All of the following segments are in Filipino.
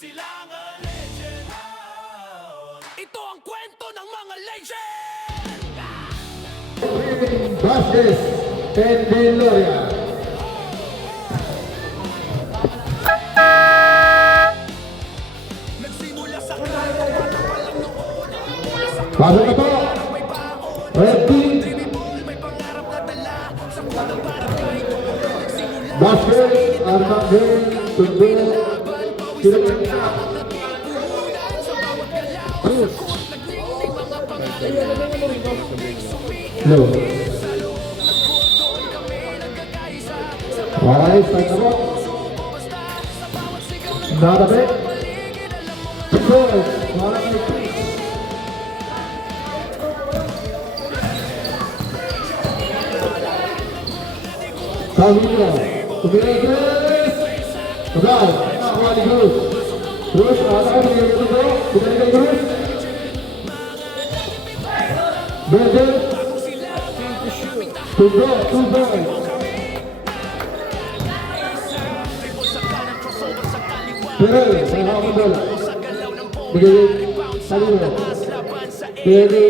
Silangan Legend. Ito ang kwento ng mga legend. Vasquez and Gloria. Nagsimula sa kanto, bata pa lang noon. Mula sa Pasok na po. may baon. Red team. Dreamy boy, may pangarap na dala. Sa pulang para kahit noon. Nagsimula Vasquez, Armangel, Tundo, Silangan. Cruz. No. Okay, start na po. Nadabi. Goal. Para kay Chris. Salvino. Tumira Chris. Abay. Nakakuha ni Cruz. Cruz, nakakaya ng iyo ito. Tumira kay Cruz. Berde. Tundo. Tundo. Perel, may hawak ng bola. Bigay Salino. Pwede,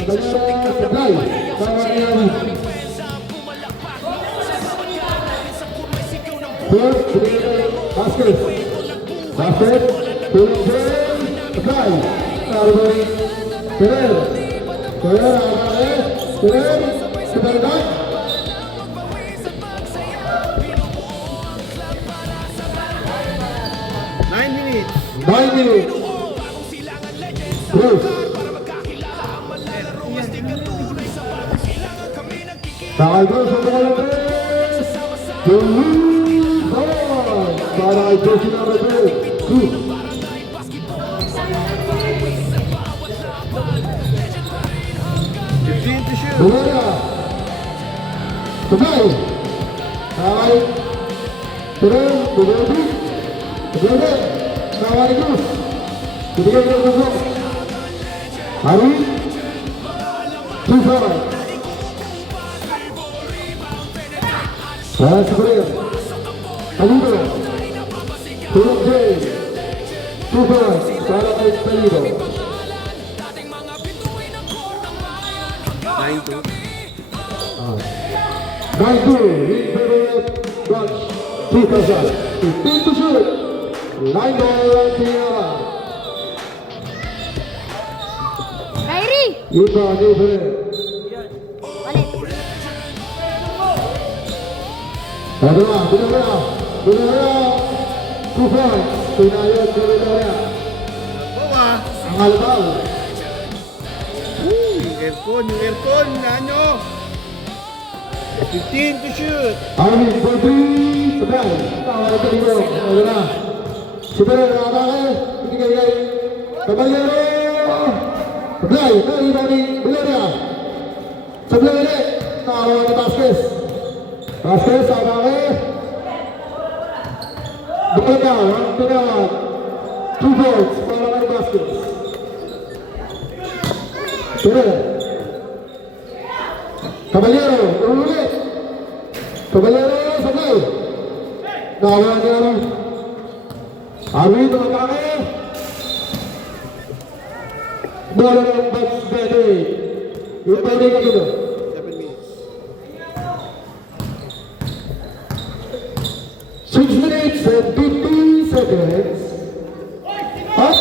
Caballero, Sablay. Tama niya. Cruz, bigay Vasquez. Vasquez, tulong Perel, Sablay. Arbay, Perel. Perel, Arbay, Perel, Sablay. 9 minutes. Cruz. Takay Cruz ang mga labes. Duluhan. Para kay Cruz ang mga labes. Cruz. Bulera. Tumay. Takay. Turun. Bulera. Bulera. Nawari Cruz. Ketiga Cruz. Hari. Tufan. Sebenarnya. Alido. Tulung Jay. Tufan. Para kay Alido. 9-2. 9-2. Favorite Dutch 2000. 15 to shoot. 9 ball, Tiara. Kyrie! Yuta, different. Ulit. Adalah, benar-benar. 2 points. Pinayot ke Gloria. Bawa. Angal bal. Yung aircon, nanyo. 15 to shoot. Armin, Putri, Sebel. Tawa itu di bawah. Adalah. Sebel, ada ketiga Caballero. Sebelai, dari Gloria. Sebelah ini, tawa di Vasquez. Vasquez, ada Belakang, tendangan. 2 points para kay Vasquez. Sebel. Caballero, ulit. Caballero, Sebel. Tawa niya. Armin, tumatake. Bola ng Bucks Bede. Yung pwede ka dito. 7 minutes. 6 minutes and 50 seconds. Up.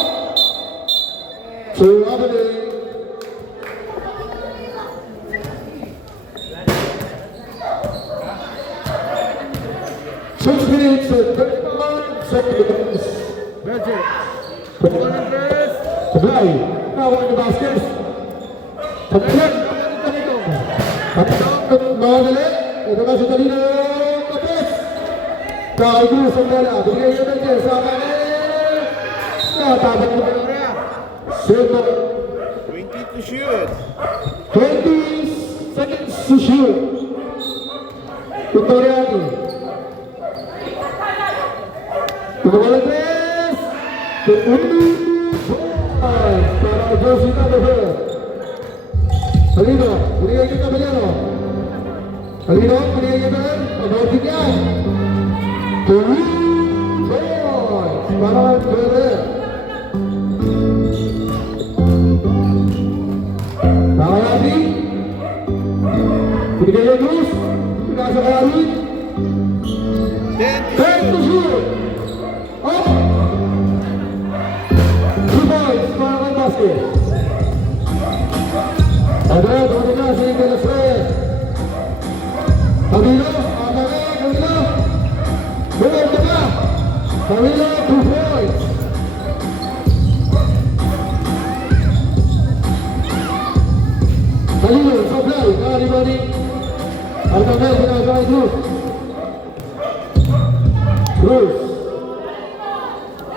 So, happening. Six minutes and 31 seconds. Belgium. Sebelah. Nawar ke basket. Sebelah. Patang Mawale. Itu masuk tadi Lopez. Kali itu saudara. Beri yang terjadi sama ni. Tahan Gloria. Sebab 20 to shoot. 20 seconds to shoot. Victoria ni. Kembali tres. Kemudian para Josina Beber. Alido, beri kita Caballero. Alido, beri kita Beber. Para Beber. sa Karin. 10 to 10 to shoot. Up. 2 points para kay basket. Agad, ulit na si De Los Reyes. Camilo, Camilo. Buwan ka ba? Camilo, 2 points. Camilo, supply, kari-bari. Arcangel, ginagawa kay Cruz. Cruz.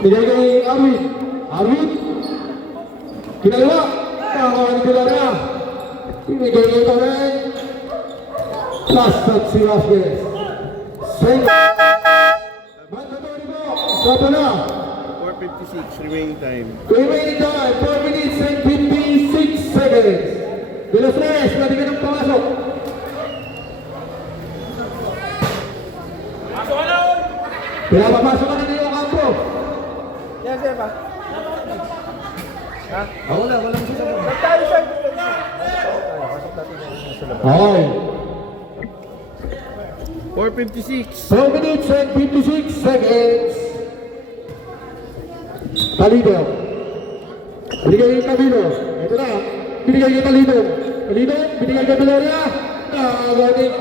Pinay kay Arwin. Arwin. Kinalawa. Kakawa ni Pilara. Pinigay kay Torren. Last touch si Vasquez. Same. Mandatory mo. Sato na. 4:56 remaining time. Remaining time, 4 minutes and 56 seconds. De Los Reyes, pwede ka nang pumasok. Pinapapasok ka na niyo ang kampo. Yes, sir, pa. Wala siya sa mga. Tayo, sir. Okay. 4:56. 4 minutes and 56 seconds. Talino. Binigay yung Camilo. Ito na. Binigay yung Talino. Talino, binigay kay Valeria. Nagaling.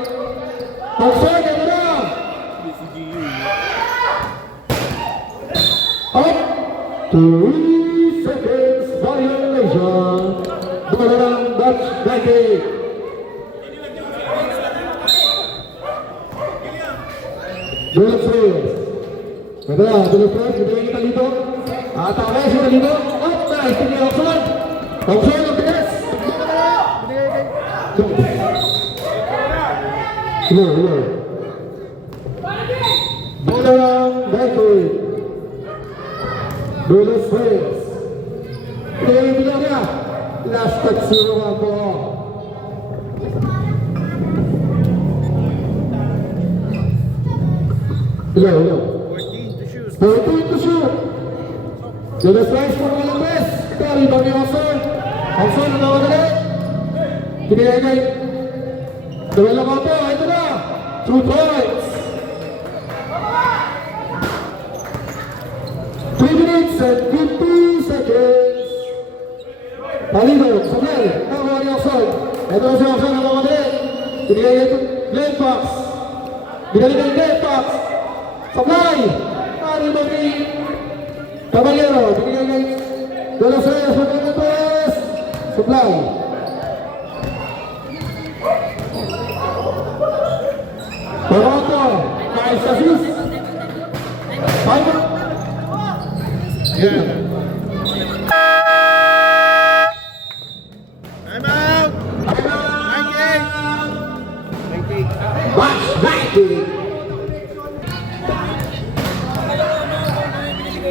Pagson, ito na. Up. 3 seconds violation. Bola ng Dutch Nike. De Los Reyes. Ito na, De Los Reyes, binigay yung Talino. Atake si Talino. Up, nice. Tingin Oxon. Oxon, ang bilis. Hello. Bola ng Nike. De Los Reyes. Binigay yung Valeria. Last touch 0 ang po. Hello. 14 to shoot. 14 to shoot. De Los Reyes for Malapes. Kari bagi Oxon. Oxon ang nawadali. Binigay kay Duelo ka po. Ito na. 2 points. 3 minutes and 50 seconds. Talino, Samuel, nakakuha ni Oxon. Ito na si Oxon ang nawadali. Binigay kay Glenn Fox. Binigay kay Glenn Fox. Supply! Kari bagi Caballero. Binigay kay De Los Reyes for Malapes. Supply. Toronto, nice assist. Five. Yeah. I'm out. 98. Match back.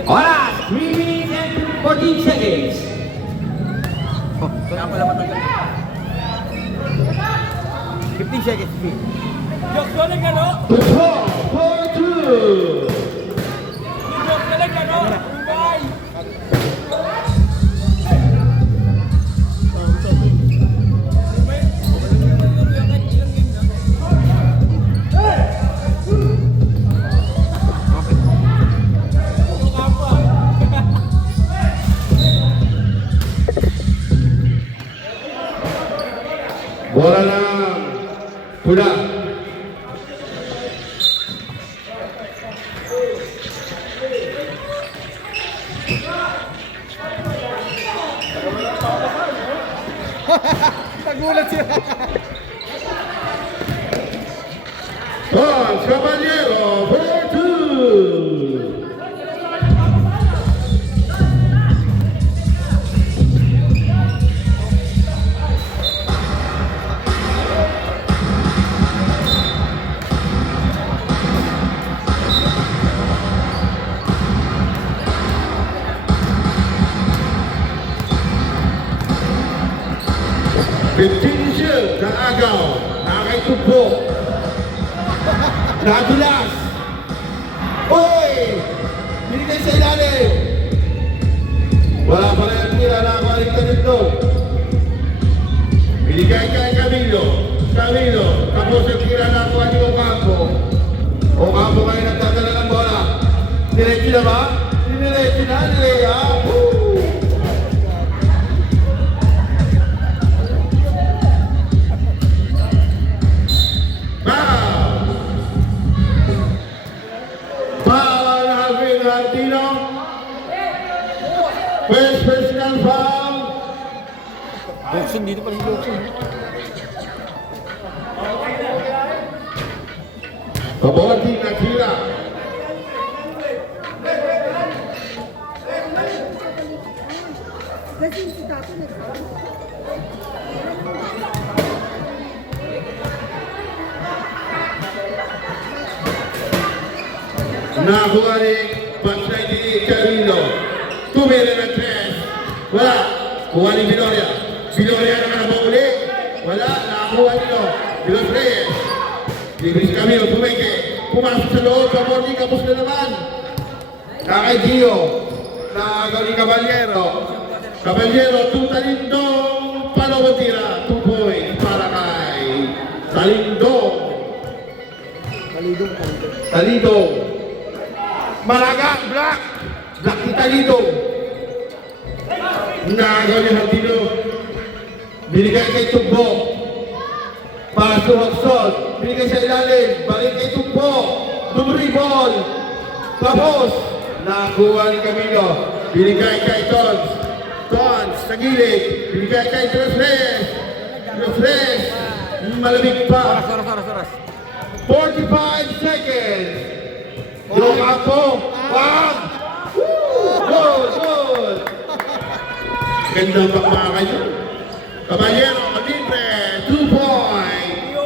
Oras, 3 minutes and 14 seconds. Kaya pala matagal. 15 seconds. The ball for 2. Bola ng Pula. Nagulat siya. Pons Caballero for 2. Shoot, kaagaw, nakakaitugpo, nadulas, uy, binigay sa ilalim, wala pa rin tira na kaligtan nito, binigay kay Camilo, Camilo. Tapos yung tira na kuha ni Ocampo. Ocampo kayo nagdadala ng bola. Diretso na ba? Diretso na, Nilea. Foul on Alvin Martino. First personal foul. Boxing dito pala boxing. Kaboti na tira. Nakuha ni Pansay ni Camilo. Tumira ng tres. Wala. Kuha ni Viloria. Viloria naman ang mauli. Wala. Nakakuha nito. Vilos Reyes. Libris Camilo. Pumeke. Pumasok sa loob. Kaboti. Kapos na naman. Kakay Gio. Nakagaw ni Caballero. Caballero. Talindong. Paano tira? 2 points para kay Talindong. Talindong. Malaga, Black! Black ni Talindong. Nakagaw ni Hardino. Binigay kay Tugbo. Paso Hudson. Binigay sa ilalim. Balik kay Tugbo. Dumri ball. Tapos. Nakuha ni Camilo. Binigay kay Tons. Tons sa gilid. Binigay kay Dos Reyes. Dos Reyes. Malamig pa. Saras. 45 seconds. Yung ako. Bang! Good! Ganda bakbaka nyo. Caballero, Libre, 2 points.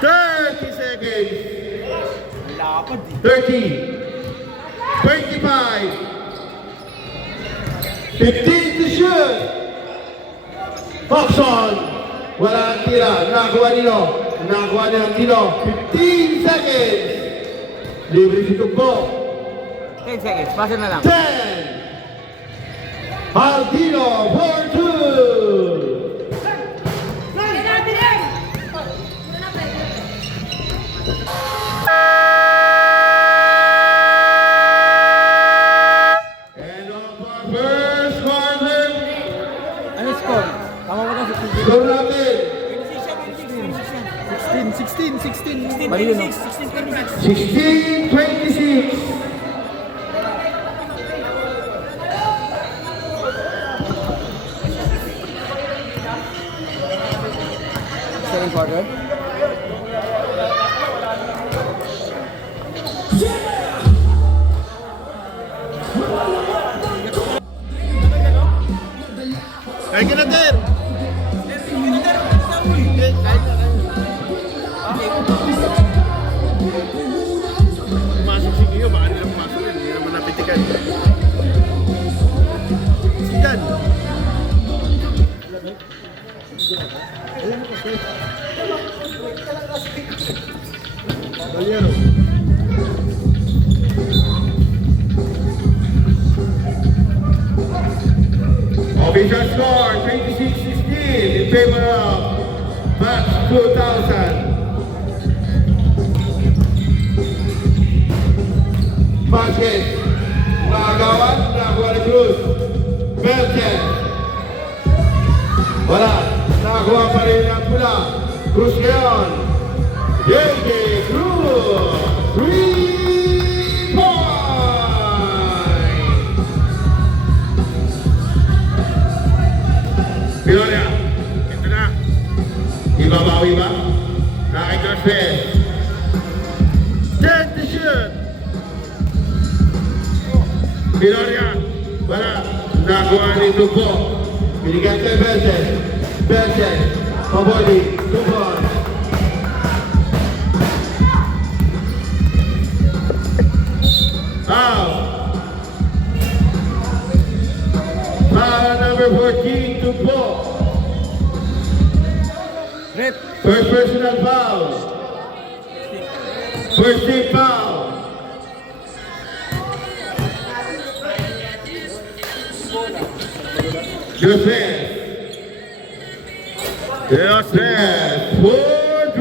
30 seconds. 30. 25. 15 to shoot. Foxon. Wala ang tira. Nakakuha nilo. Nakakuha niya ang tiro. 15 seconds. Libre si Tugbo. 10 seconds, pasa na lang. 10. Aldino for 2. And on our first quarter, Ano score? Tama ba na sa score natin 16. Mali yun, no? 16-26. Second quarter. Ay, kinatir! Pumasok si Gio, baka nila pumasok yun. Hindi naman napitikan. Si Jan. Caballero. Official score 26-16 in favor of Match 2000. Vasquez, Nagawan, Nagawa ni Cruz. Belchen. Wala, nakakuha pa rin ang pula. Cruz ngayon. JJ Cruz. 3 points. Piloria, ito na. Ibabawi ba? Nakay Garces. 10 to shoot. Piloria, wala. Nakuha ni Tugbo. Binigyan kay Belchen. Belchen. Paboli. Tugbo. Foul number 14, Tugbo. Red. First personal foul. First team foul. Joseph. De los tres, 4-3.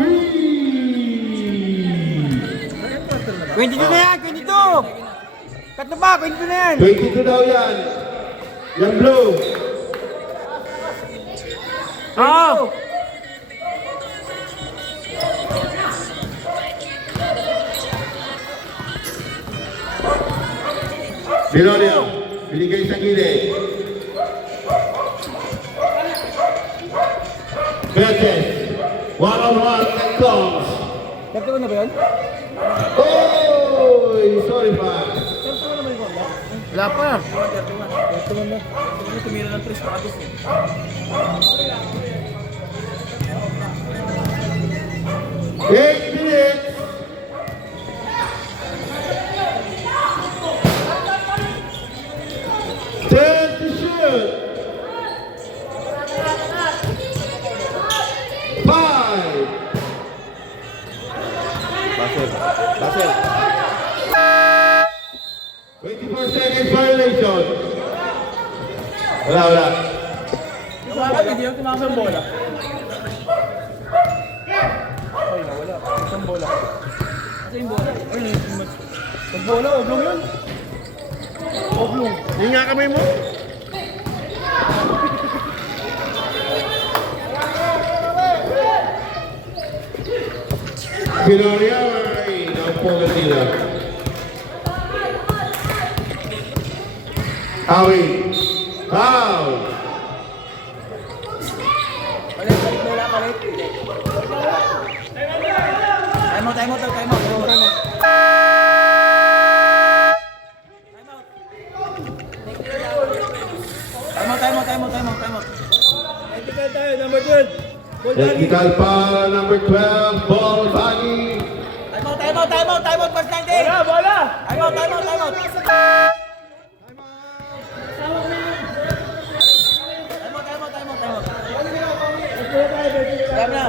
22 na yan, 22! Cut na ba? 22 na yan! 22 daw yan. Yan blue. Oo! Biloria, binigay sa gilid. Bertes, one-on-one and comes. Cut na ba yun? Oh, sorry pa. Wala pa. Ito man na. Tumira ng 3 pa agos eh. 8 minutes. Ten to shoot. 5. Basel. 24 seconds violation. Wala. Hindi yung tumakasang bola. Ay, nawala. Isang bola. Kasi yung bola. Ay, yung bola, oblong yun. Oblong. Yung nga kamay mo. Biloria ay naupo nila. Awi. Foul. Balik bola, balik. Time out. Time out. Technical tayo, number 12. Technical foul number 12, ball baggy. Time out, first 90. Bola. Time out. Time na.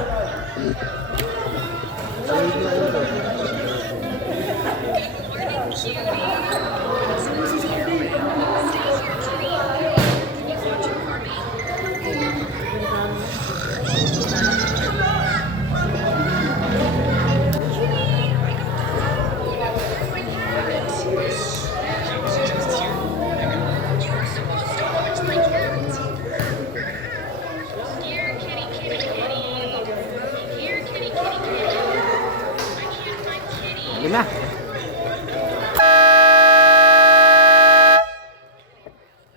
Yun na.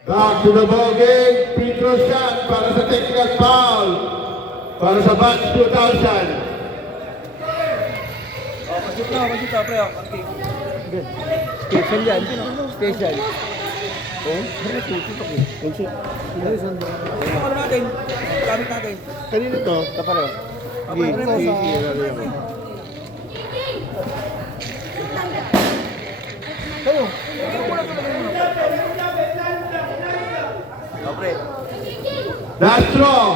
Back to the ball game. Free throw shot para sa technical foul. Para sa batch 2000. Pasok na, pre. Okay. Special yan. Special. Oh, bakit tutok eh? Ano natin? Gamit natin. Kanino to? Kapareho. Kayo. Pre. That's wrong.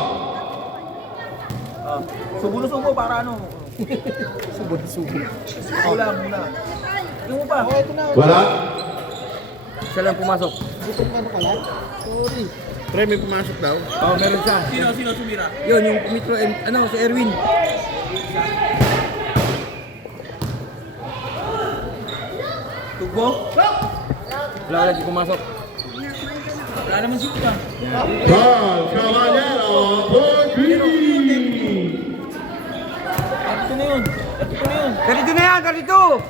Subo para ano? Subo. Wala muna. Ano mo pa? Wala? Siya lang pumasok. Pre, may pumasok daw. Oh, meron siya. Sino sumira? Yun, yung Mitro, si Erwin. Tugbo? Wala lagi pumasok. Wala naman shoot ka. Carl Caballero for three. Ganito na yun. Ganito!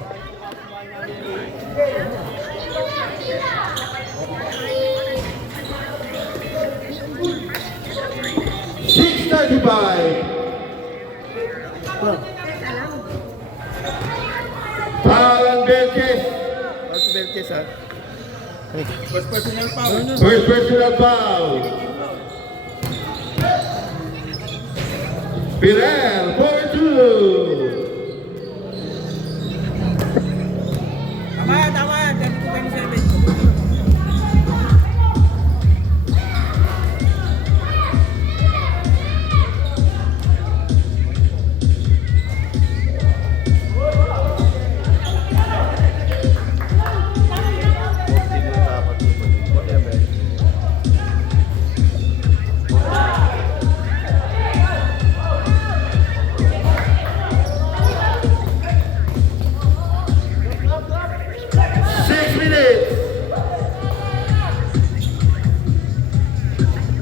Alan Belkis. Belkes ha. First personal foul. First personal foul. Pirer for two. Tama yan. 10-27.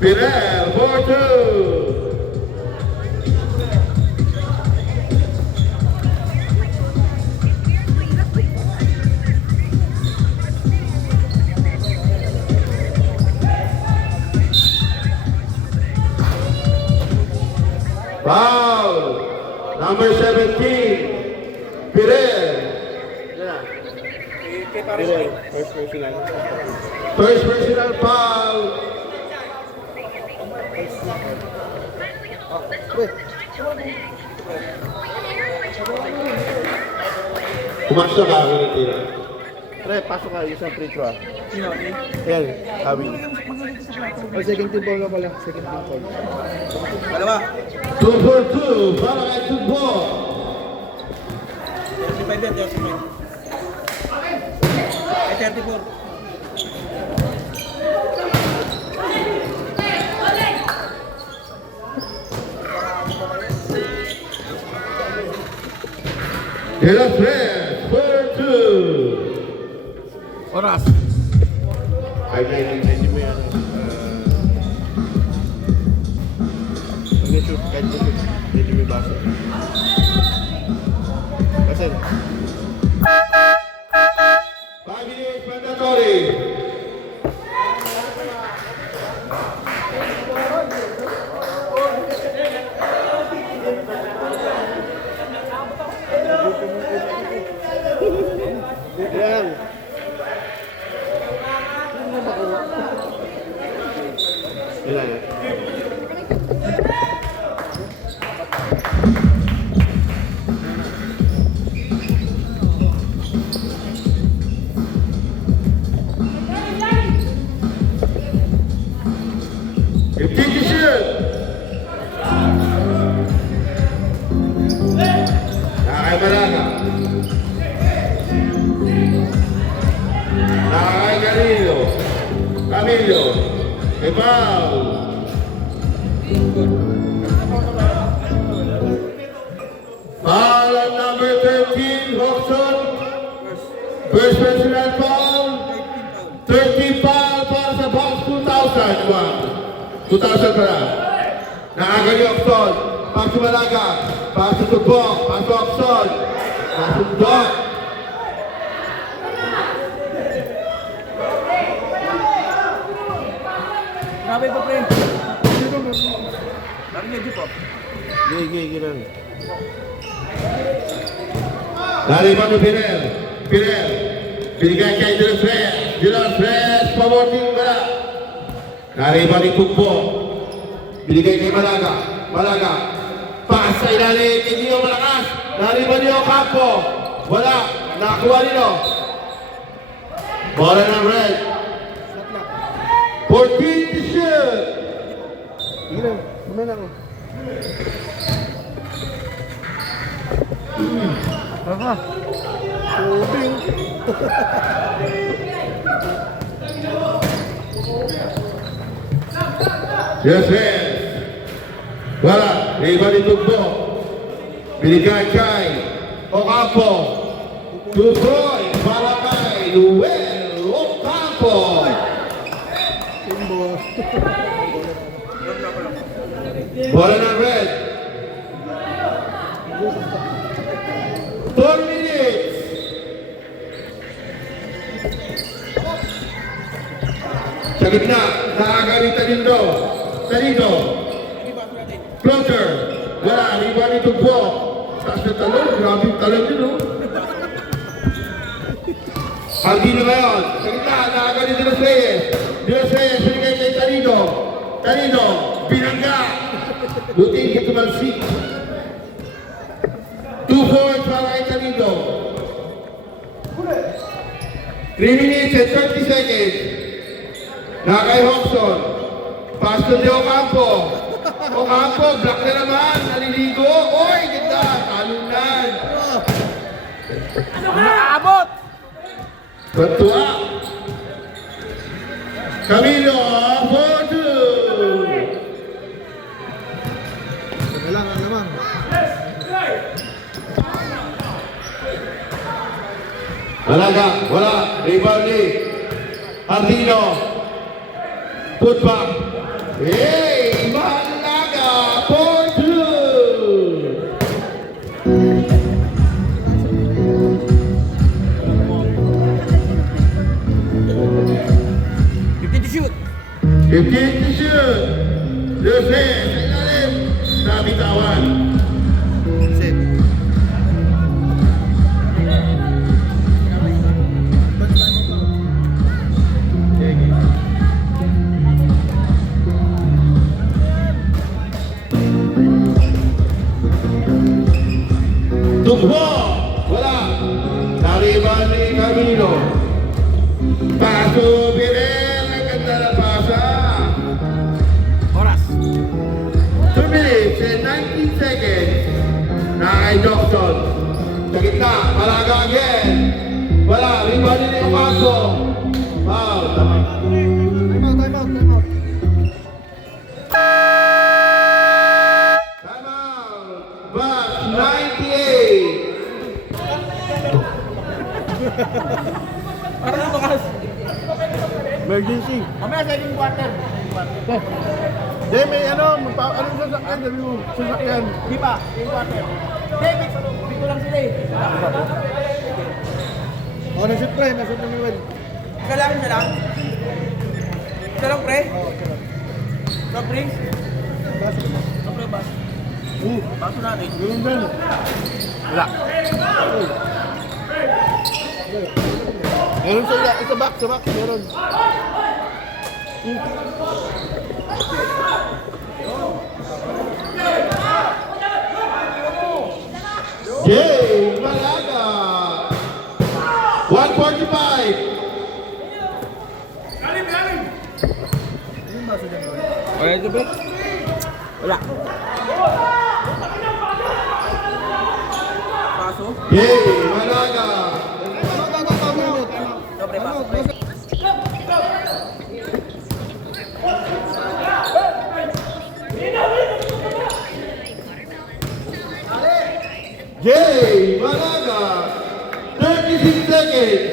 Birel, 4-2. Foul. Number 17. Birel. First personal foul. Pumasok ka, tira. Pre, pasok ka, isang free throw. Ayan, Awi. O, second team ball na pala. Second team ball. Dalawa. 2 for 2. Para kay Tugbo. Si 5 yan, si 5. Ay, 34. De los Tres, 4-2. Oras. Ay, hindi mo yan. Mag-shoot, kahit shoot. Hindi may basa. Kasi, 5 minutes mandatory. yan. Ilan yan? Fifteen to shoot. Nakakay Malaga. Nakakay Camilo. Camilo. Foul. Foul on number 13, Roxon. First personal foul. 13 foul para sa box 2001. 2000 pa lang. Nakakali Oxon. Pass to Malaga. Pass to Tugbo. Pass to Oxon. Pass to Tugbo. Grabe po, pre. Lari medyo po. Gigi lang. Dari Manu Pirel. Pirel. Binigay kay De Los Reyes. De Los Reyes, paborting bola. Dari Manu Tugbo. Binigay kay Malaga. Malaga. Pass sa ilalim. Hindi yung malakas. Dari Manu Ocampo. Wala. Nakakuha nilo. Bola ng red. 14 to shoot. Sige lang. Kumain ako. Aha. Tubing. Yes, yes. Wala. Iba ni Tugbo. Binigay kay Ocampo. Tutoy para kay Luel Ocampo. Timbo. Bola ng red. 4 minutes. Sa gitna, nakagaling Talindo. Talindo. Floater. Wala, iba ni Tugbo. Taas na talon, grabe yung talon yun, no? Aldino ngayon. Sa gitna, nakagaling De Los Reyes. De Los Reyes, binigay kay Talindo. Talindo, binangga. Buti hindi tumalsik. 2-4 para kay Talindo. 3 minutes and 30 seconds. Nakay Hobson. Pass to De Ocampo. Ocampo, block na naman. Naliligo. Oy, ganda. Talunan. Nakaabot! Bantua. Camilo, 4-2. Kailangan naman. Malaga, wala. Rebound ni Ardino. Put back. Hey, Malaga for 2. to shoot. 15 to shoot. Jose, sa ilalim. Nabitawan. Set. Tugbo. Wala. Nariban ni Camilo. Paso Birel. Ang ganda na pasa. Oras. 2 minutes and 19 seconds. Nakay Johnson. Sa gitna. Malaga again. Wala. Riban ni Opaso. Foul. Time out. Time out. Batch 98. Para bukas. Emergency. Mamaya second quarter. Hindi, may ano sasakyan, sabi mo, sasakyan. Di ba? Second quarter. David, dito lang sila eh. Oh, na-shoot pre, na-shoot na ni Will. Isa lang. Isa lang, pre. Soft drinks. Soft bas. Baso natin. Ganun din. Wala. Meron sa back, meron. Jay Malaga. 145. Wala ito, pre? Wala. Paso? Jay Malaga. Sobre, paso, pre. Jay Malaga. 36 seconds.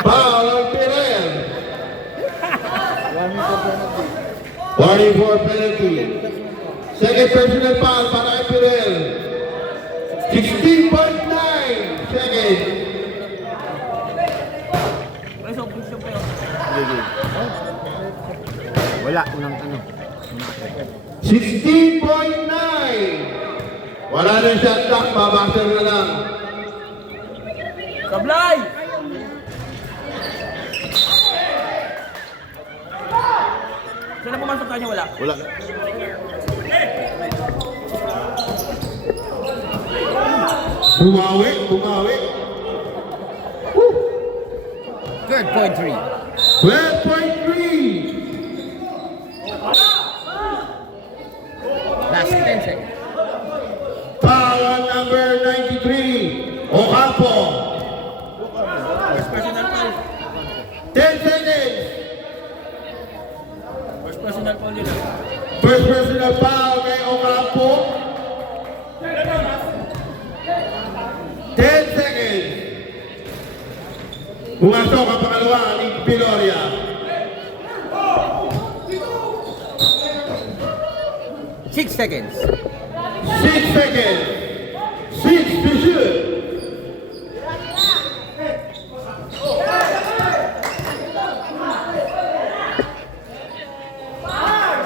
Foul on Pirel. Warning for penalty. Second personal foul para kay Pirel. 16.9 seconds. Pre, soft drinks yung pre. Wala, unang ano. 16.9. Wala na shot clock, babakser na lang. Sablay! Saan na pumasok kanya? Wala. Wala. Bumawi. Third point 3. 12.3. Last 10 seconds. Foul on number 93. Ocampo. First personal foul. 10 seconds. First personal foul yun. First personal foul kay Ocampo. 10 seconds. Pumasok ang pangalawa ni Viloria. 6 seconds. 6 seconds. 6 to shoot.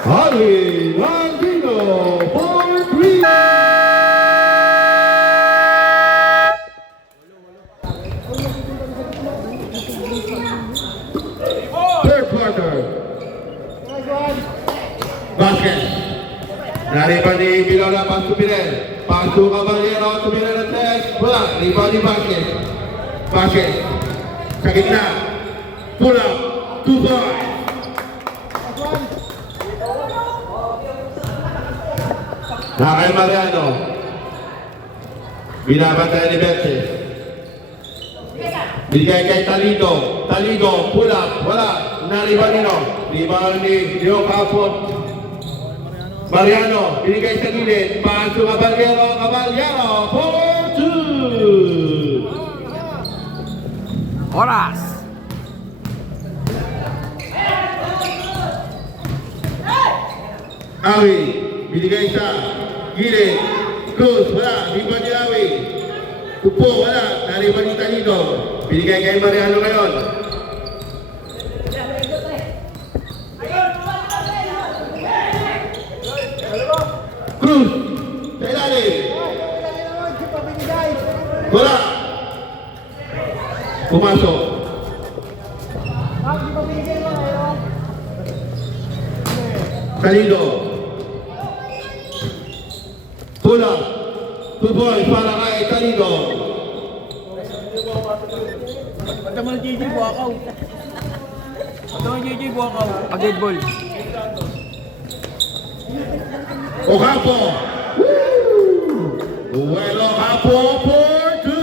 Holly Landino for 3. Third quarter. Basket. Nariban ni Viloria pas to Pirel. Paso Caballero to Pirel at test. Wala. Rebound ni Basket. Basket. Sa gitna. Pull up. 2-5. Nakay Mariano. Binabantay ni Betches. Binigay kay Talido. Talido, pull up. Wala. Nariban nino. Rebound ni Leo Capo. Mariano, binigay sa gilid. Paso Caballero. Caballero, 4-2. Oras. Awi, binigay sa gilid. Cruz, wala. Rebound ni Awi. Tupo, wala. Nariban ni Talido. Binigay kay Mariano ngayon. Cruz, sa ilalim. Wala. Pumasok. Talido. Pula. 2 points para kay Talido. Pagka mo ng JJ, buwakaw. Pagka mo ng JJ, buwakaw. Agad ball. Ocampo. Well, Ocampo for 2.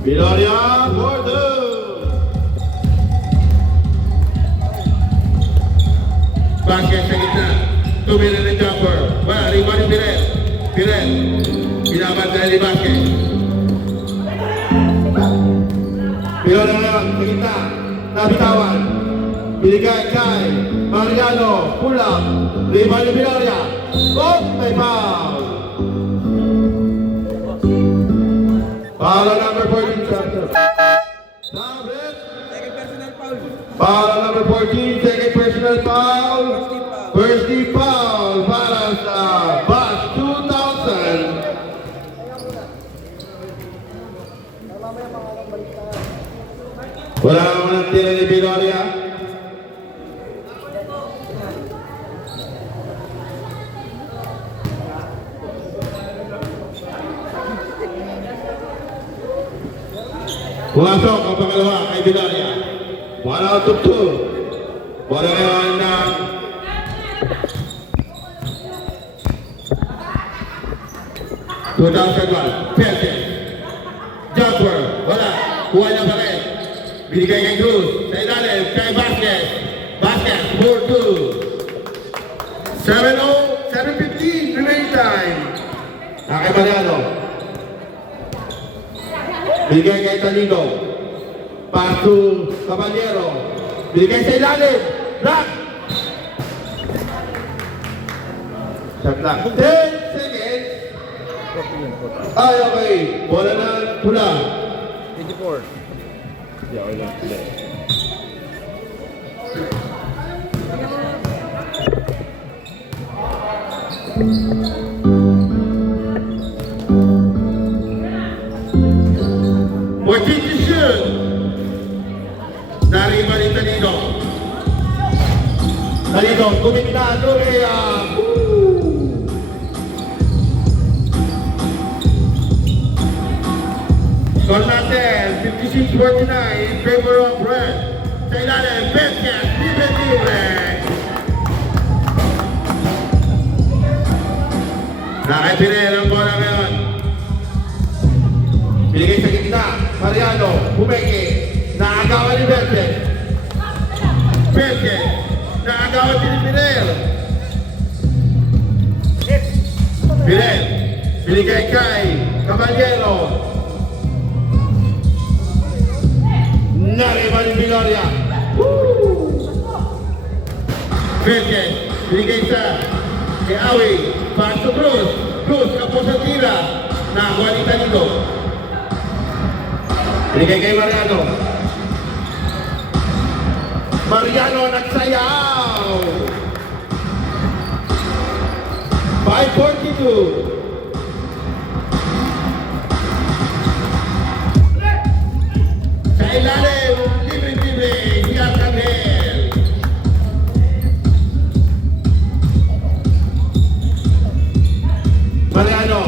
Viloria for 2. Basket sa gitna. Tumira ng jumper. Wala, rebound yung Pirel. Pirel. Binabantay ni Basket. Viloria ngayon, sa gitna. Nabitawan. Binigay kay Mariano. Pull up. Rebound yung Viloria. Oh, may foul. Foul on number 14, Chapter. Stop it. Second personal foul. Foul on number 14, second personal foul. First team foul para sa Bash 2000. Wala naman ang tira ni Viloria. Pumasok ang pangalawa kay Viloria. 1 out of 2. Wala ngayon na Perte. Jumper. Wala. Kuha niya pa rin. Binigay kay Cruz. Sa ilalim kay Basket. Basket. 4-2. 7-15 remaining time. Kay Mariano. Binigay kay Talido. Pass to Caballero. Binigay sa ilalim. Block. Shot clock. 10 seconds. Ay, okay. Bola na pula. 24. Yeah, okay lang. Fourteen to shoot. Nariba ni Talido. Talido, kumita. Dorea. Score natin, 56-49 in favor of Red. Sa ilalim, Betcast, libre. Nakipinel ang bola ngayon. Binigay sa gitna, Mariano, Humeke, naagawan ni Betcast. Betcast, naagawan din ni Pinel. Pinel, binigay kay Caballero. Nariba ni Viloria. Betcast, binigay sa kay Awi. Pass to Cruz. Cruz, kapos ang tira. Nakakuha ni Talido. Binigay kay Mariano. Mariano nagsayaw. 5:42. Sa ilalim, libre-libre, Siap Camel. Mariano.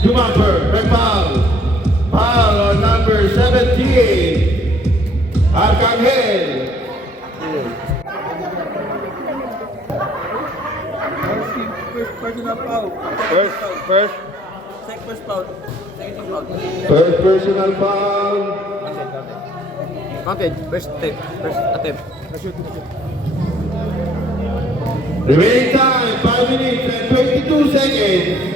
Jumper, red foul. Foul on number 17. first personal foul. First. First foul. Second team foul. First personal foul. Counted. First attempt. Remaining time, 5 minutes and 22 seconds.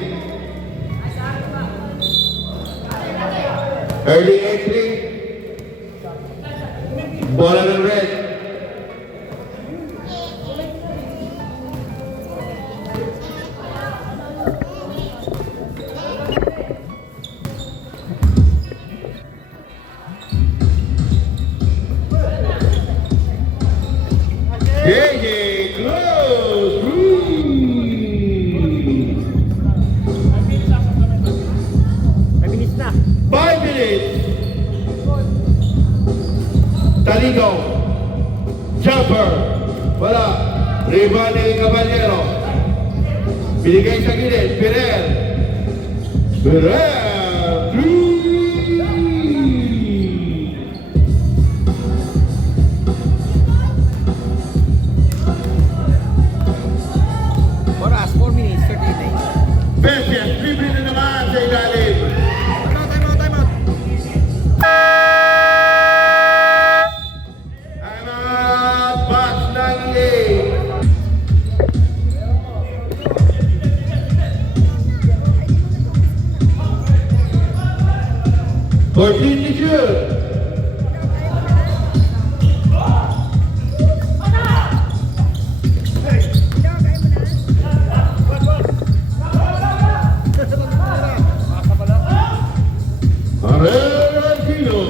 Early entry. Ball on the red. JJ close. Mabilis na. 5 minutes. Taligo. Jumper. Wala. Rebound ni Caballero. Binigay sa gilid. Ferrer. Three. Oras, 4 minutes, 38. Besias, libre na naman sa ilalim. Time out. Time out, box 98. Fourteen to shoot. Argentino.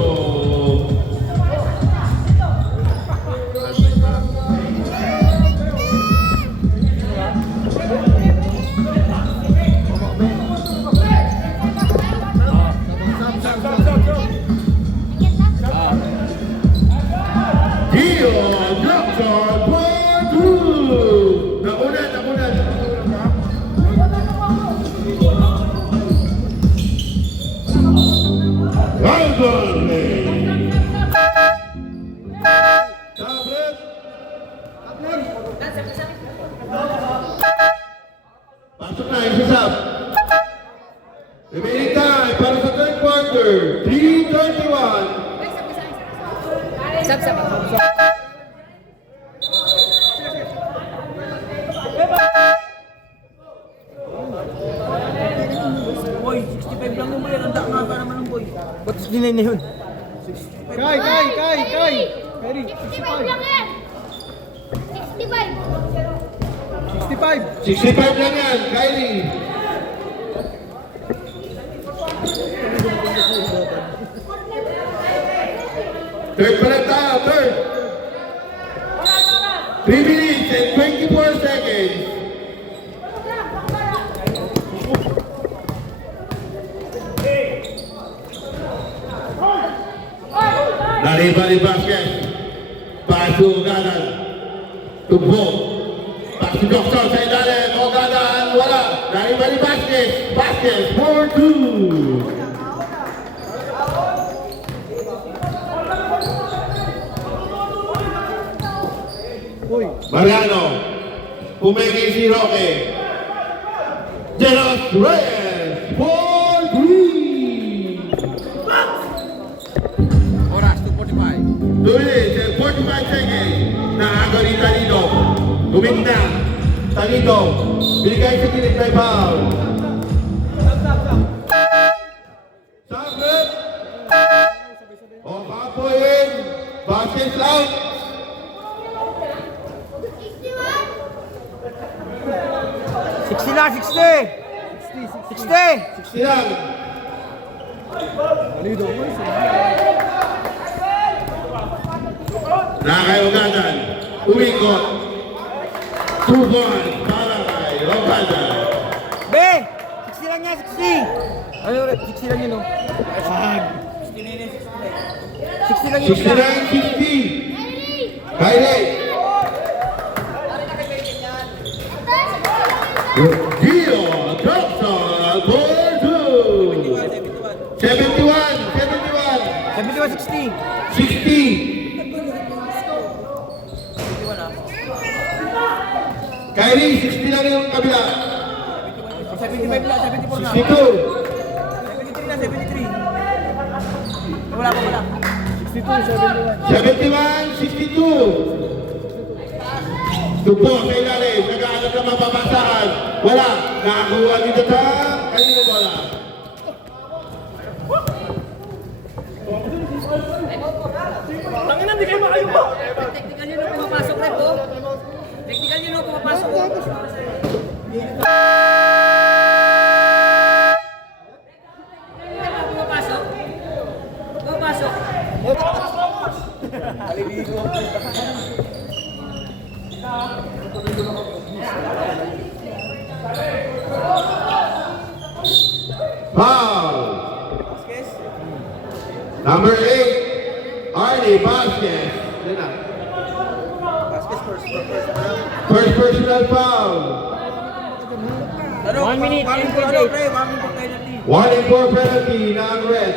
Gio Johnson for two. Nakunan. Alvin. Tablet. Pasok na yung sasab. Remaining time para sa third quarter. 3:31. Sab. Boy, 65 lang mo yan. Ang daka nga naman ng boy. Ba't 69 na yun? Kai! Kyrie, 65 lang yan. 65. 65! 65 lang yan, Kylie. Third pa lang tayo, third. 3 minutes and 24 seconds. Dari basket. Pasu Gadan. Tubo. Pasu Doktor sa ilalim. O Gadan, wala. Dari basket. Basket 4-2. Mariano. Pumegi si Roque. Jeros Reyes. 4-3. Oras, 2:45. 2 minutes and 45 seconds. Naaga ni Talino. Tuminda. Talino. Binigay sa kilit may foul. Sabret. O kapoyin. Basket out. 60 na, 60! 60! 60 lang. Nakayugadan. Umikot. 2 points para kay Ugadan. Be! 60 lang yan, 60! Ano ulit? 60 lang yun, no? 60 lang yun. 69-50. Kylie. Gio Johnson for 2. 71. 71, 60! 60. Kylie, 60 lang yung kabila. 75 na, 74 na. 62. 73 na, 73. Wala pa wala. 71, 62. Tupo sa ilalim, nag-aalap na mapapasahan. Wala, nakakuha dito sa kanino bola. Tanginan, di kayo makayupo. Technical yun ang pumapasok rin to. Technical yun ang pumapasok ko. Pumapasok. Pumapasok. Foul. Number 8, Arnie Vasquez. Yan na. First personal foul. 1 minute, 1 minute. 1-4 penalty na ang red.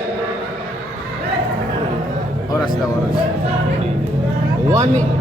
Oras lang, oras. 1 minute.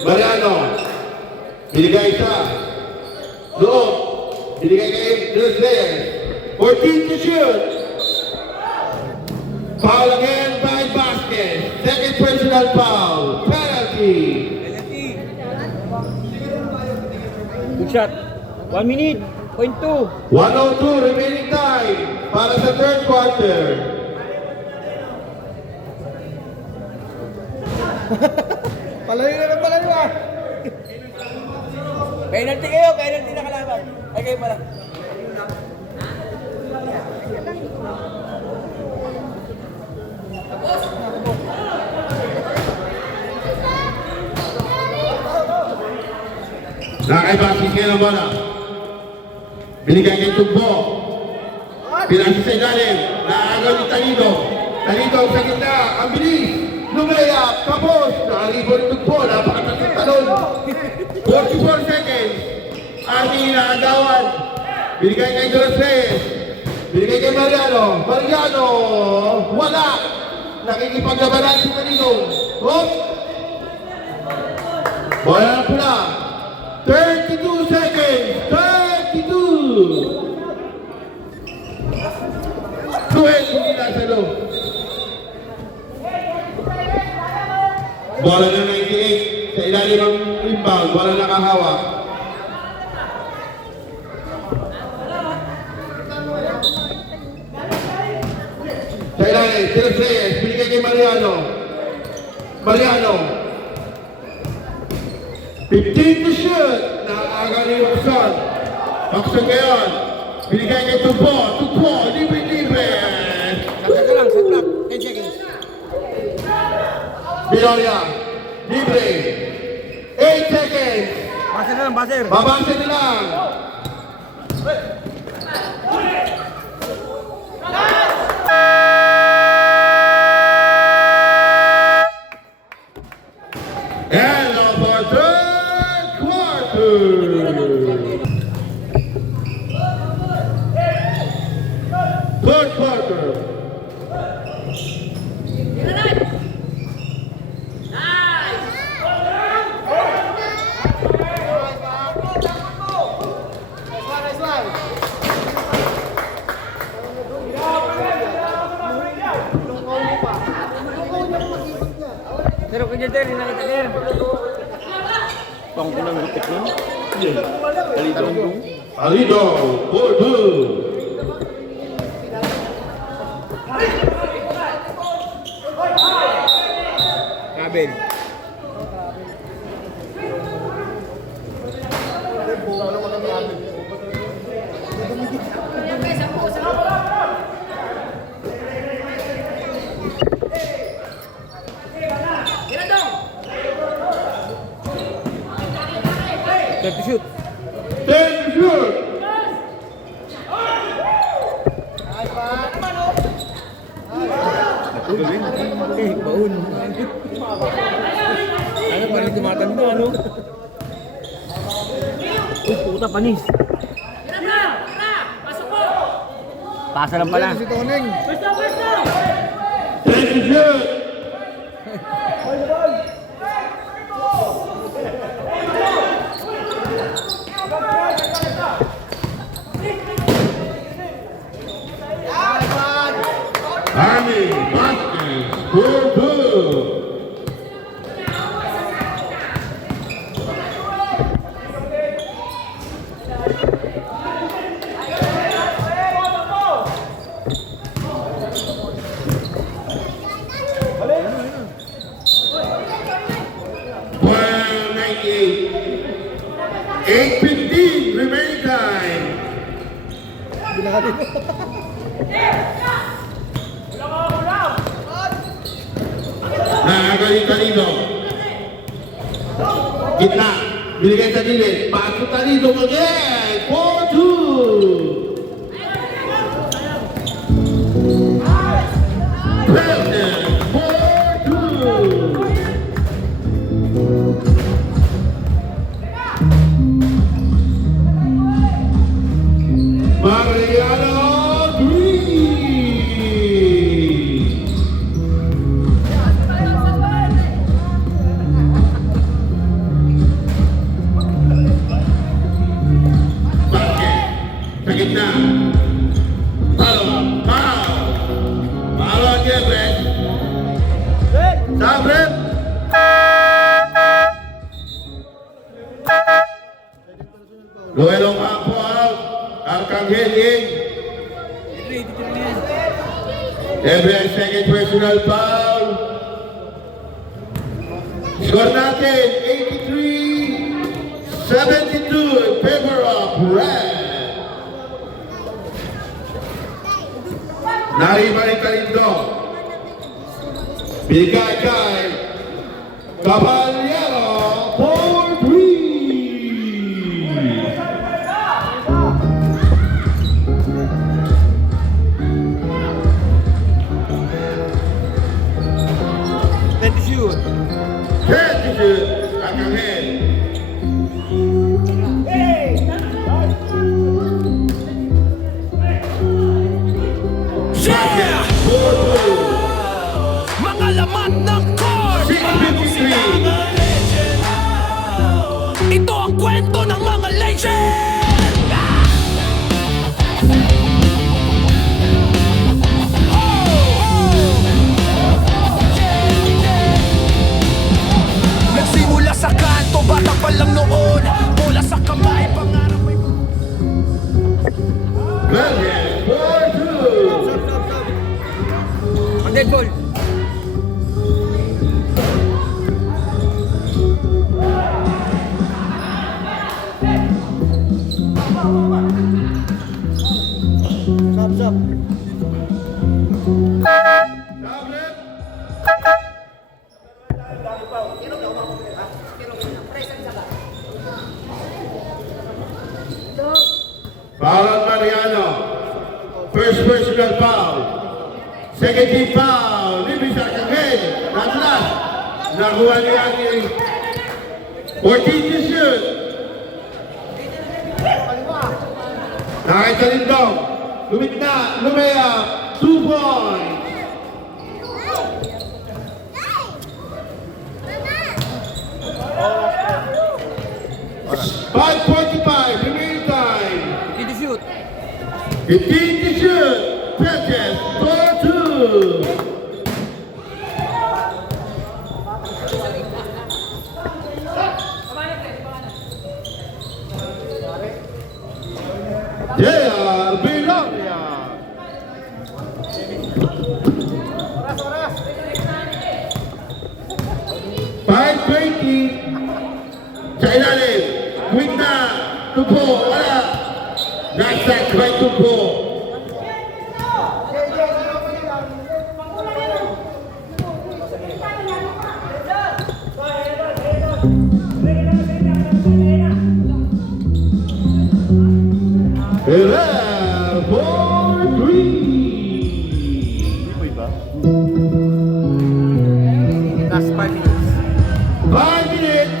Mariano, binigay sa loob, binigay kay Dresler, 14 to shoot. Foul again by Vasquez, second personal foul, penalty. Good shot. 1 minute, point 2. 1:02 remaining time para sa third quarter. Palayo na ng palayo ah. Penalty kayo, penalty na kalaban. Ay kayo pala. Nakaibasis kayo ng bola. Binigay kay Tugbo. Pinasa sa ilalim. Naagaw ni Talido. Talido sa gitna. Ang bilis. Lumayap. Tapos. Nakalibo ni Tugbo. Napakatasang talon. 44 seconds. Arnie naagawan. Binigay kay Dos Reyes. Binigay kay Mariano. Mariano. Wala. Nakikipaglabanan si Talido. Hop. Bola na pula. 32 seconds! 32! 12 hindi nasa loob. Bola na 98 sa ilalim ng rebound. Bola nakahawak. Sa ilalim, Tres Reyes, binigay kay Mariano. Mariano. 15 to shoot. Nakaaga ni Roxon. Roxon ngayon. Binigay kay Tugbo. Tugbo. Libre-libre. Sakta lang, sakta. 10 seconds. Biloria. Libre. 8 seconds. Baser na lang, baser. Babase na lang. And now for third quarter. Third quarter. Pero kung dyan tayo, nakita tayo. Pang pinang lupit nun. Alidong dong. Alido. 4-2. Kabel. Time to shoot. 10 to shoot. Baon. Ano pa rin tumatanda, ano? Puta, panis. Pasa lang pala. Si Toneng. Thank you, sir. Army Vasquez, 4-2. Well, 98. 8:15 remaining time. Talino. Gitna. Binigay sa gilid. Pasok Talino again. 4-2. Present. 4-2. Mariano Green. Basket. Sa gitna. Palo aja, Brett. Brett. Luelo Campo out. Arcangel in. Every second personal foul. Score natin 83-72 in favor of Red. Naribalik Talino. Bigay kay Caballero 4-3. Arcangel. Yeah! 4-2. Mga laman ng court! 6:53. Ito ang kwento ng mga legend! Nagsimula sa kanto, bata pa lang noon. Mula sa kamay, pangarap ay... Velvet 4-2. Ang dead ball. Sap. Foul on Mariano. First personal foul. Second team foul. Libis Arcangel. Not last. Nakuha niya ni 14 to shoot. Nakita rin daw. Lumikna. Lumea. 2 points. .45 remaining time. Did you shoot? 15 to shoot. Precious 4-2. JR Villarreal. Sa ilalim, quick na, tupo, wala. Nasa by tupo. Herrera for 3. Last 5 minutes. 5 minutes.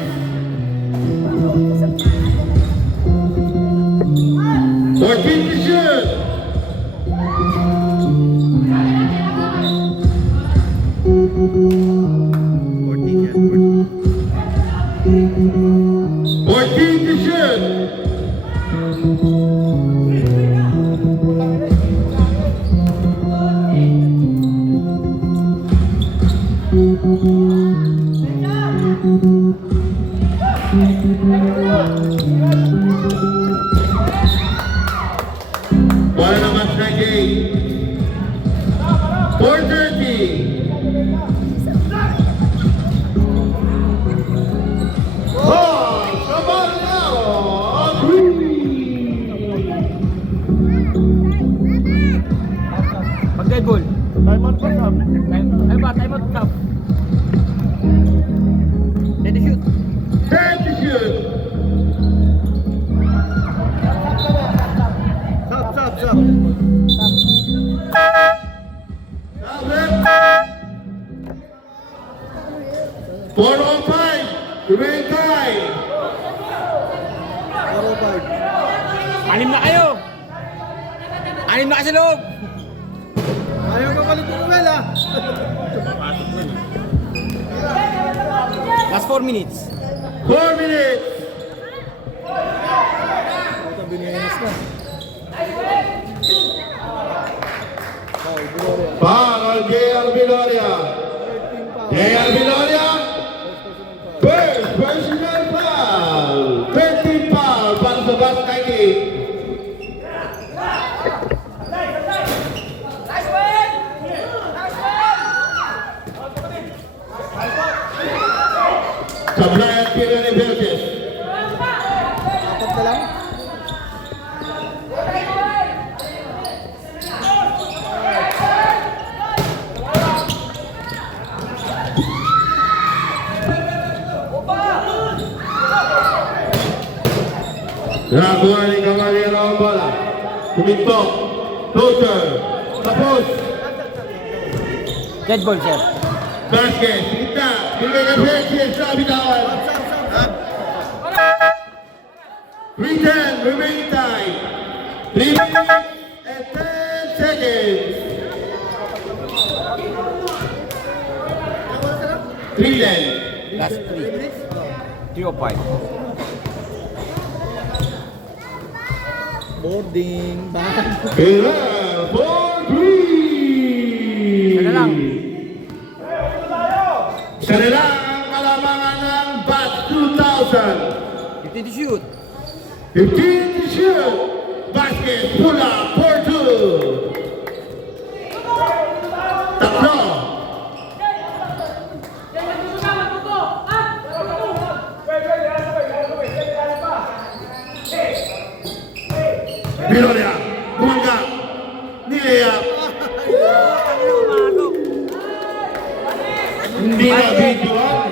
14 to shoot. Fourteen to shoot. Para naman strike eight. 4:30. Oh, Sabarnao, 3. Pag dead ball. Time out pa, Sam. Ay ba, time out stop. Ready shoot. 10 to shoot. Stop. Tablet. 4:05. Remain time. 4-5. Anim na kayo. Anim na kasi loob. Ayaw ka palit ng Ruel, ah. Last 4 minutes. 4 minutes. Ito, binihinis na. Foul on JL Viloria. JL Viloria. First personal foul. 13 foul para sa basket team. Sablayan tira ni Verdes. Apat na lang. Nakakuha ni Camarero ang bola. Tumintok. Floater. Tapos. Dead ball, sir. Basket. Kita. Bigay ka Verdes sa bitawan. 3:10 remaining time. 3 minutes and 10 seconds. 3:10. Last 3. 3:05. Boarding. Bahan. Kailan for 3. Isa na lang. Isa na lang ang kalamangan ng Bat 2000. 50 to shoot. 15 to shoot. Basket. Pula. 4-2. Tatlo. Viloria. Bumangga. Nileyap. Hindi na videoan.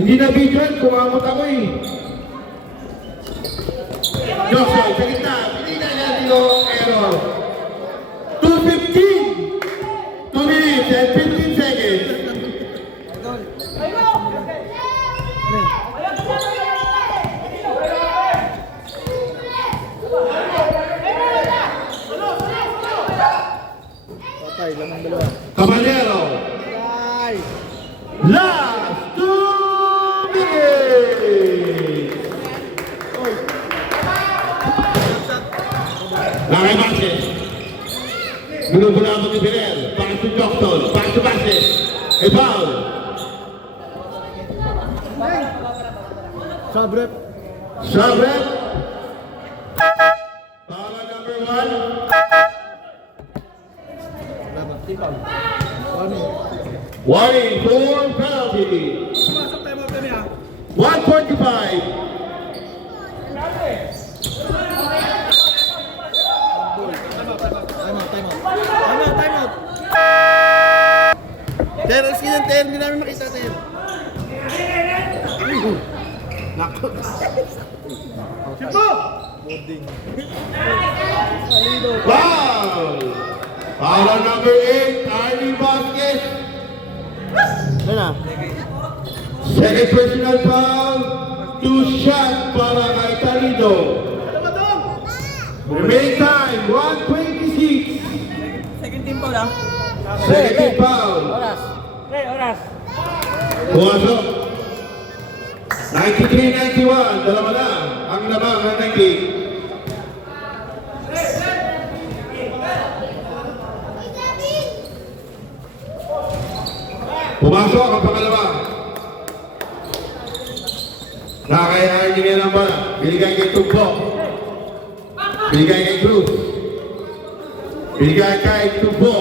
Hindi na videoan. Kumamot ako eh. Johnson, sa gitna. Pinila niya dito. Error. 2:15. 2 minutes and 15 seconds. Patay, lamang dalawa. Caballero. Ay! Last 2 minutes. Lakay Bases. Binubula mo ni Birel. Back to Johnson. Back to Bases. A foul. Sabrep. Sabrep. Foul on number 1. Warning for penalty. 145. Time out. Ter, skin yan, Ter. Hindi namin makita, Ter. Nako. Boarding. Foul. Foul on number 8, Arnie Vasquez. Ano na? Second personal foul, 2 shot para kay Talido. Remaining time, 1:26. Second team foul, ah. Second team foul. Oras. Oras. Pumasok. 93-91, dalawa na ang labang ng 90. Pumasok ang pangalawa. Nakakayaan niya ng bola. Binigay kay Tugbo. Binigay kay Cruz. Binigay kay Tugbo.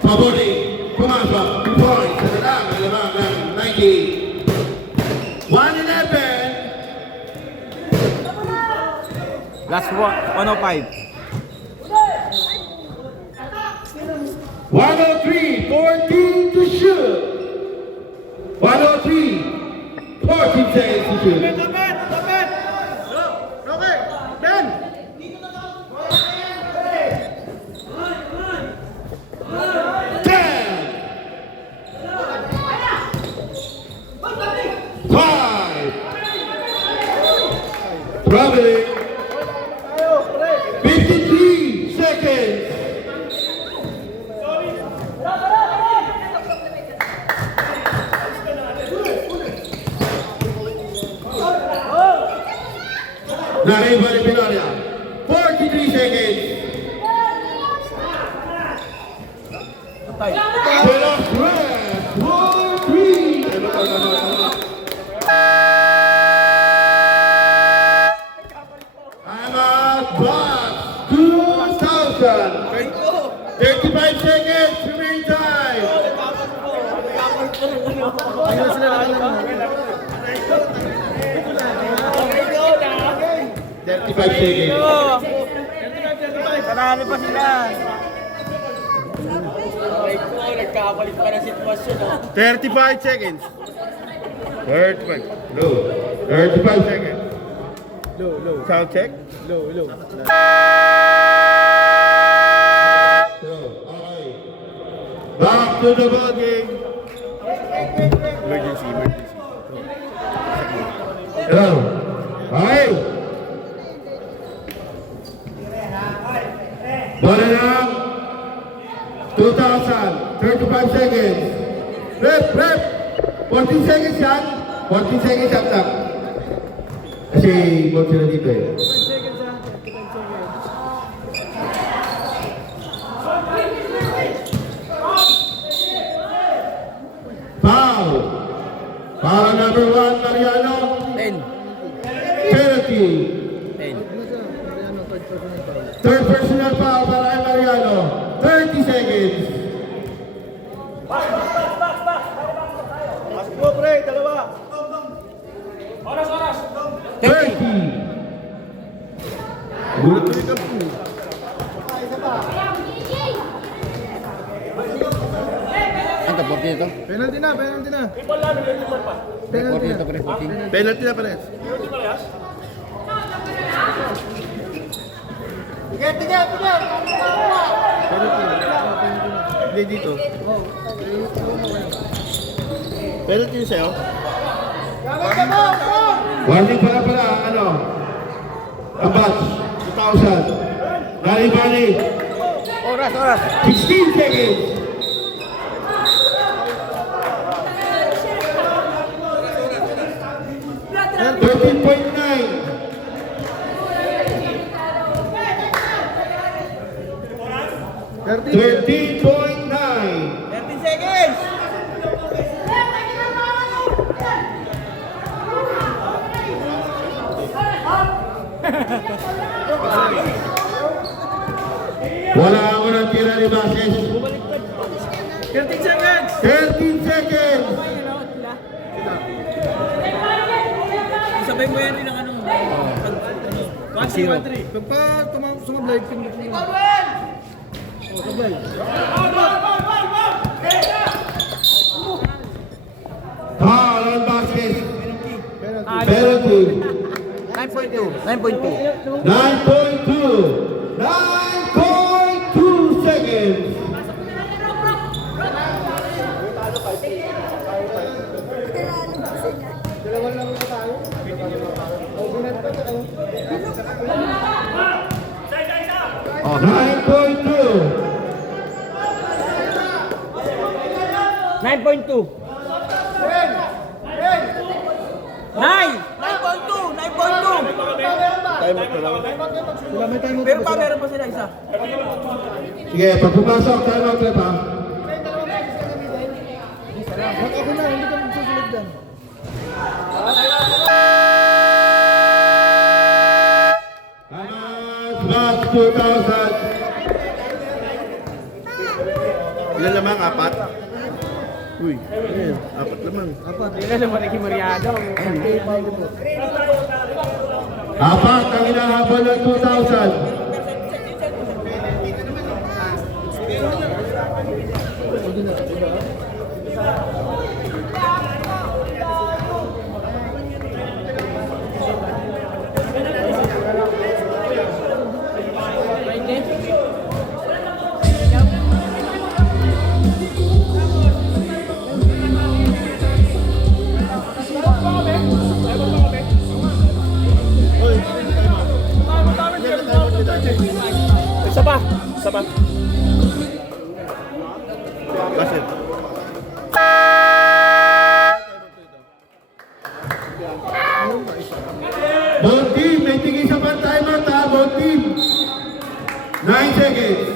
Pabuli. Pumasok. 2 points. Sa lang ang labang ng 90. 111. Last one, 105. 103, 14 to shoot. 103, 14 seconds to shoot. Traveling. 53 seconds. Nariba ni Pilaria. 43 seconds. Veloz Red. 1-3. I'm out. Box. 2,000. 35 seconds. Remaining time. Ano sila lang? 35 seconds. Panalo pa sila. Ay ko, nagkakapalit pa ng sitwasyon, oh. 35 seconds. 35. Low. 35 seconds. Low. Sound check. Low. So, okay. Back to the ball game. Emergency. Hello. Okay. Bola lang. 2,000. 35 seconds. Rep. 14 seconds yan. 14 seconds yan lang. Kasi ball sila dito eh. Foul. Foul number 1, Mariano. 10. Penalty. 10. Third personal foul para kay Mariano. 30 seconds. Go, pre, dalawa. 30. Gulat ulit ang pool. Ang kapot nito? Penalty na. Penalty na pala. Hindi dito. Penalty yun sa'yo? Warning pala, ano? Ang batch. 2,000. Nalibani. Oras. 16 seconds. $13.9. 13.9. 13 seconds. Wala ako ng tira ni Vasquez. 13 seconds. 13 seconds. Sabay mo yan din ang ano. 1-0. Pagpa sumablay, pinag mo. Sablay. Foul on Vasquez. Penalty. 9.2. 9.2 seconds. 9.2. 9.2. Meron pa sila isa. Sige, pag pumasok, time out ref ha. Box 2,000. Ilan lamang? 4? Uy, ayun, 4 lamang. Apat ang hinahabol ng 2,000. Isa pa. Kasi. Both team, may tigil sa pang timeout ha, both team. 9 seconds.